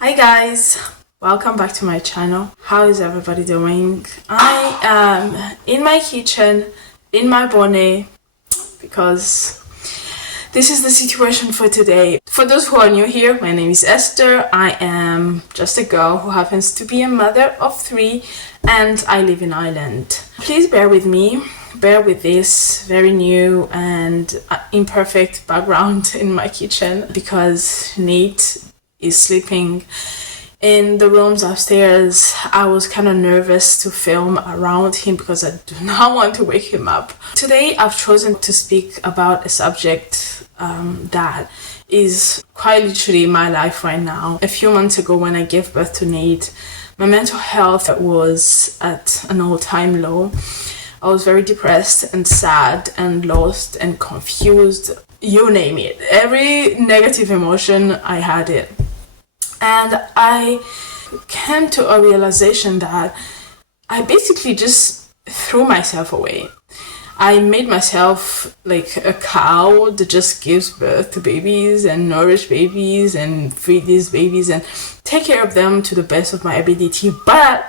Hi guys, welcome back to my channel. How is everybody doing? I am in my kitchen, in my bonnet, because this is the situation for today. For those who are new here, my name is Esther. I am just a girl who happens to be a mother of 3 and I live in Ireland. Please bear with me. Bear with this very new and imperfect background in my kitchen because Nate is sleeping in the rooms upstairs. I was kind of nervous to film around him because I do not want to wake him up. Today I've chosen to speak about a subject that is quite literally my life right now. A few months ago when I gave birth to Nate, my mental health was at an all-time low. I was very depressed and sad and lost and confused, you name it. Every negative emotion, I had it. And I came to a realization that I basically just threw myself away. I made myself like a cow that just gives birth to babies and nourish babies and feed these babies and take care of them to the best of my ability. But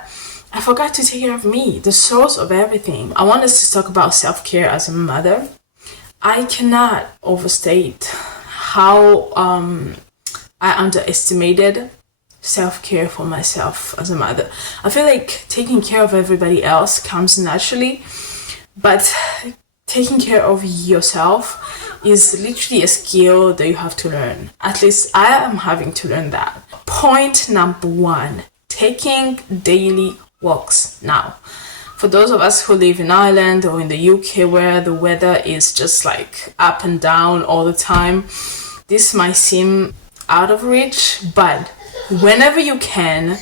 I forgot to take care of me, the source of everything. I want us to talk about self-care as a mother. I cannot overstate how I underestimated self-care for myself as a mother. I feel like taking care of everybody else comes naturally, but taking care of yourself is literally a skill that you have to learn. At least I am having to learn that. Point number 1, taking daily walks. Now, for those of us who live in Ireland or in the UK where the weather is just like up and down all the time, this might seem out of reach, but whenever you can,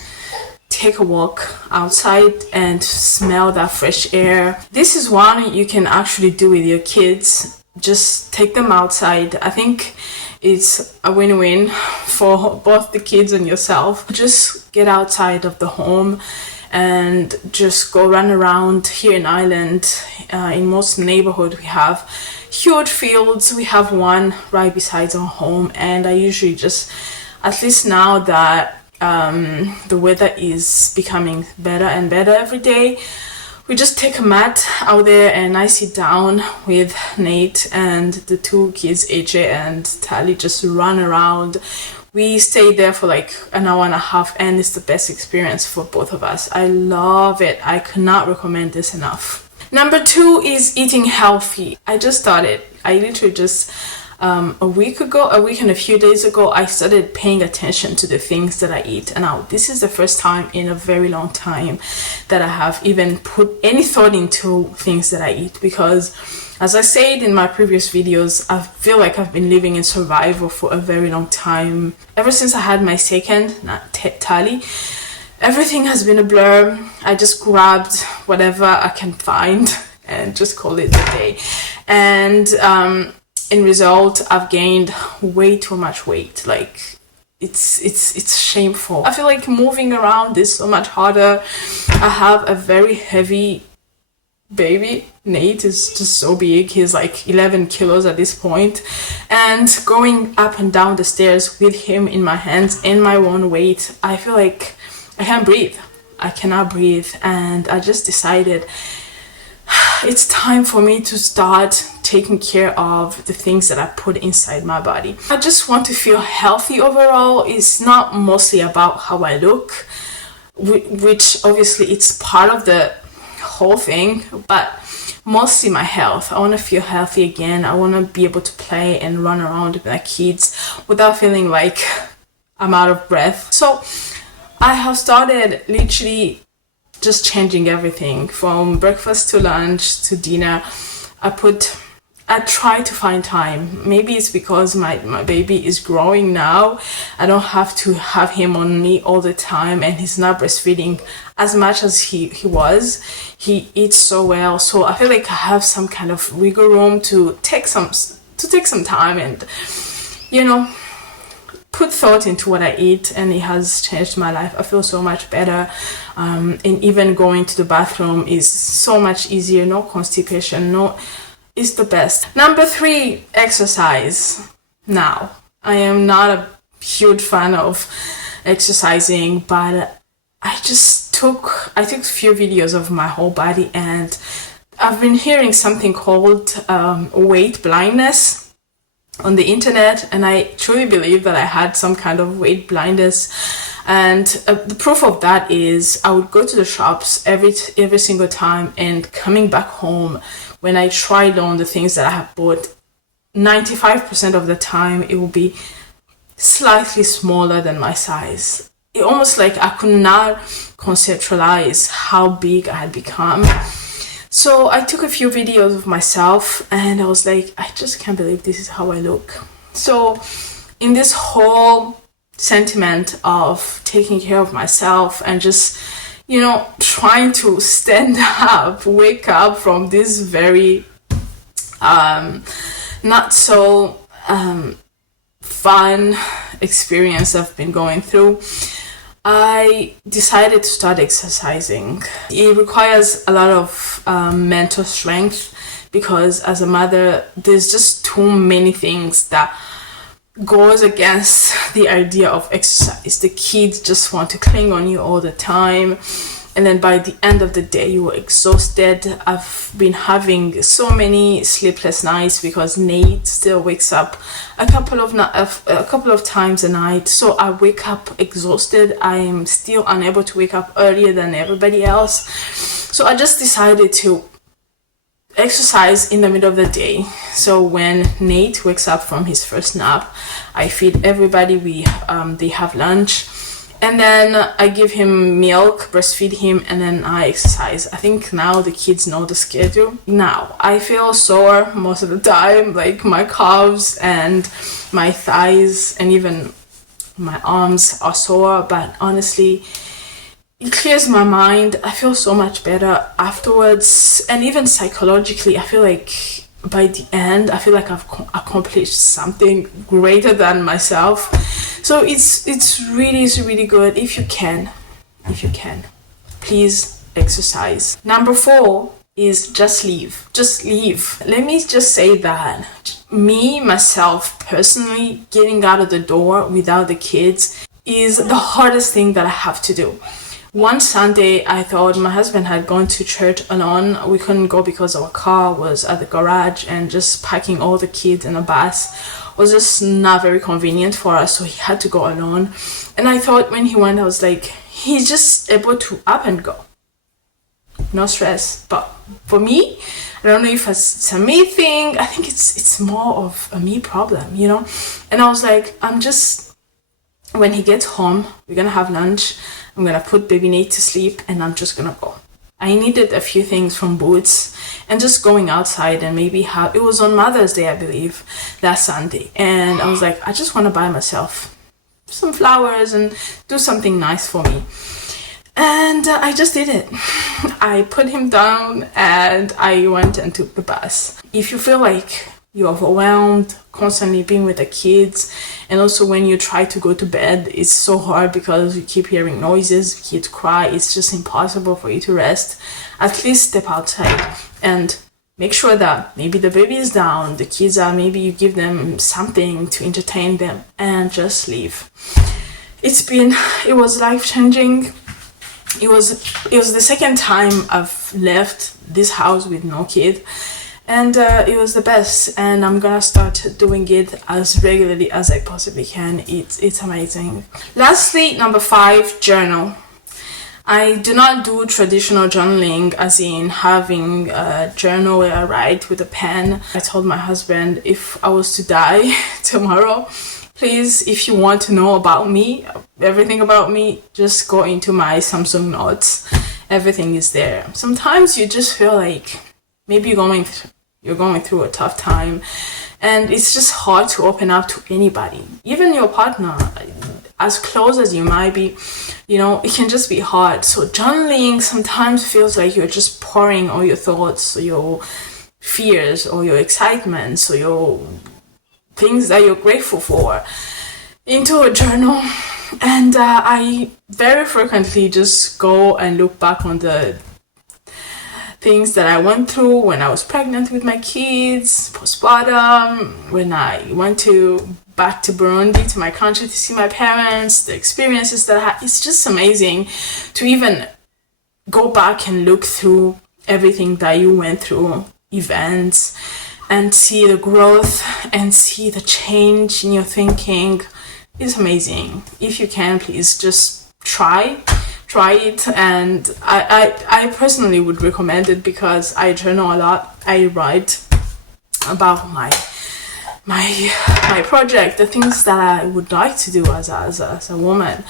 take a walk outside and smell that fresh air. This is one you can actually do with your kids. Just take them outside. I think it's a win-win for both the kids and yourself. Just get outside of the home and just go run around. Here in Ireland, in most neighborhood we have huge fields. We have one right beside our home, and I usually just, at least now that the weather is becoming better and better every day, we just take a mat out there and I sit down with Nate and the 2 kids, AJ and Tally, just run around. We stay there for like an hour and a half and it's the best experience for both of us. I love it. I cannot recommend this enough. Number 2 is eating healthy. I just started. I literally just a week and a few days ago, I started paying attention to the things that I eat. And now this is the first time in a very long time that I have even put any thought into things that I eat, because as I said in my previous videos, I feel like I've been living in survival for a very long time. Ever since I had my second, Tally, everything has been a blur. I just grabbed whatever I can find and just call it a day. And in result, I've gained way too much weight. Like it's shameful. I feel like moving around is so much harder. I have a very heavy baby. Nate is just so big. He's like 11 kilos at this point, and going up and down the stairs with him in my hands and my own weight, I feel like I can't breathe. I cannot breathe. And I just decided it's time for me to start taking care of the things that I put inside my body. I just want to feel healthy overall. It's not mostly about how I look, which obviously it's part of the whole thing, but mostly my health. I want to feel healthy again. I want to be able to play and run around with my kids without feeling like I'm out of breath. So I have started literally just changing everything from breakfast to lunch to dinner. I try to find time. Maybe it's because my baby is growing now. I don't have to have him on me all the time, and he's not breastfeeding as much as he was. He eats so well, so I feel like I have some kind of wiggle room to take some time and, you know, put thought into what I eat, and it has changed my life. I feel so much better, and even going to the bathroom is so much easier. No constipation, it's the best. Number 3, exercise. Now, I am not a huge fan of exercising, but I took a few videos of my whole body, and I've been hearing something called weight blindness on the internet, and I truly believe that I had some kind of weight blindness. And the proof of that is I would go to the shops every single time, and coming back home, when I tried on the things that I have bought, 95% of the time it will be slightly smaller than my size. It almost like I could not conceptualize how big I had become. So I took a few videos of myself, and I was like, I just can't believe this is how I look. So in this whole sentiment of taking care of myself and just, trying to stand up, wake up from this very not so fun experience I've been going through, I decided to start exercising. It requires a lot of mental strength, because as a mother, there's just too many things that goes against the idea of exercise. The kids just want to cling on you all the time, and then by the end of the day you are exhausted. I've been having so many sleepless nights because Nate still wakes up a couple of times a night, so I wake up exhausted. I am still unable to wake up earlier than everybody else, so I just decided to exercise in the middle of the day. So when Nate wakes up from his first nap, I feed everybody. They have lunch, and then I give him milk, breastfeed him, and then I exercise. I think now the kids know the schedule. Now I feel sore most of the time, like my calves and my thighs and even my arms are sore, but honestly, it clears my mind. I feel so much better afterwards, and even psychologically, I feel like by the end, I feel like I've accomplished something greater than myself. So it's really good. If you can, please exercise. Number 4 is just leave. Let me just say that myself personally, getting out of the door without the kids is the hardest thing that I have to do. One Sunday, I thought my husband had gone to church alone. We couldn't go because our car was at the garage, and just packing all the kids in a bus was just not very convenient for us, so he had to go alone. And I thought when he went, I was like, he's just able to up and go. No stress. But for me, I don't know if it's a me thing. I think it's more of a me problem, And I was like, when he gets home, we're gonna have lunch. I'm gonna put baby Nate to sleep, and I'm just gonna go. I needed a few things from Boots, and just going outside and maybe it was on Mother's Day, I believe, that Sunday. And I was like, I just want to buy myself some flowers and do something nice for me. And I just did it. I put him down and I went and took the bus. If you feel like you're overwhelmed, constantly being with the kids, and also when you try to go to bed, it's so hard because you keep hearing noises, kids cry, it's just impossible for you to rest. At least step outside and make sure that maybe the baby is down, the kids are, maybe you give them something to entertain them, and just leave. It was life-changing. It was the second time I've left this house with no kid. And it was the best, and I'm gonna start doing it as regularly as I possibly can. It's amazing. Lastly, number 5, journal. I do not do traditional journaling, as in having a journal where I write with a pen. I told my husband, if I was to die tomorrow, please, if you want to know about me, everything about me, just go into my Samsung Notes. Everything is there. Sometimes you just feel like maybe you're going through a tough time, and it's just hard to open up to anybody, even your partner, as close as you might be. It can just be hard. So journaling sometimes feels like you're just pouring all your thoughts, or your fears, or your excitements, or your things that you're grateful for into a journal. And I very frequently just go and look back on the things that I went through when I was pregnant with my kids, postpartum, when I went to back to Burundi, to my country, to see my parents, the experiences that I had. It's just amazing to even go back and look through everything that you went through, events, and see the growth and see the change in your thinking. It's amazing. If you can, please just try it. And I personally would recommend it because I journal a lot. I write about my project, the things that I would like to do as a woman.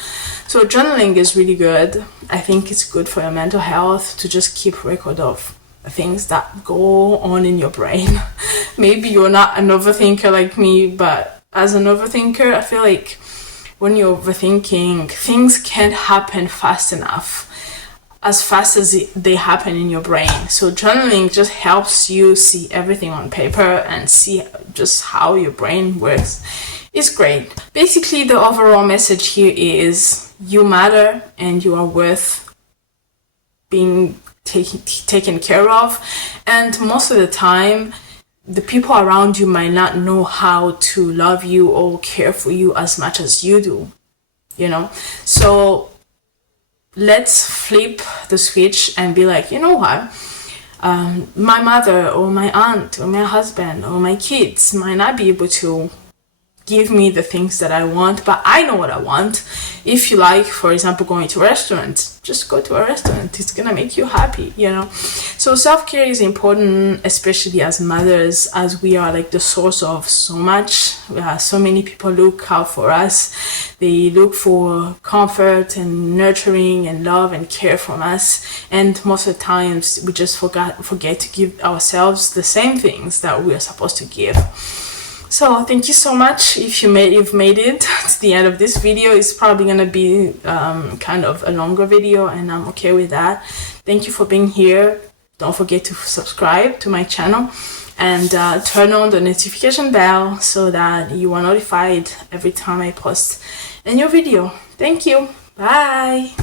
So journaling is really good. I think it's good for your mental health to just keep record of things that go on in your brain. Maybe you're not an overthinker like me, but as an overthinker, I feel like when you're overthinking, things can't happen fast enough, as fast as they happen in your brain. So journaling just helps you see everything on paper and see just how your brain works. It's great. Basically, the overall message here is you matter and you are worth being taken care of. And most of the time, the people around you might not know how to love you or care for you as much as you do, you know? So let's flip the switch and be like, you know what? My mother or my aunt or my husband or my kids might not be able to give me the things that I want, but I know what I want. If you like, for example, going to a restaurant, just go to a restaurant. It's gonna make you happy, you know? So self-care is important, especially as mothers, as we are like the source of so much. So many people look out for us. They look for comfort and nurturing and love and care from us. And most of the times we just forget to give ourselves the same things that we are supposed to give. So thank you so much. If you've made it to the end of this video, it's probably gonna be kind of a longer video, and I'm okay with that. Thank you for being here. Don't forget to subscribe to my channel and turn on the notification bell so that you are notified every time I post a new video. Thank you. Bye.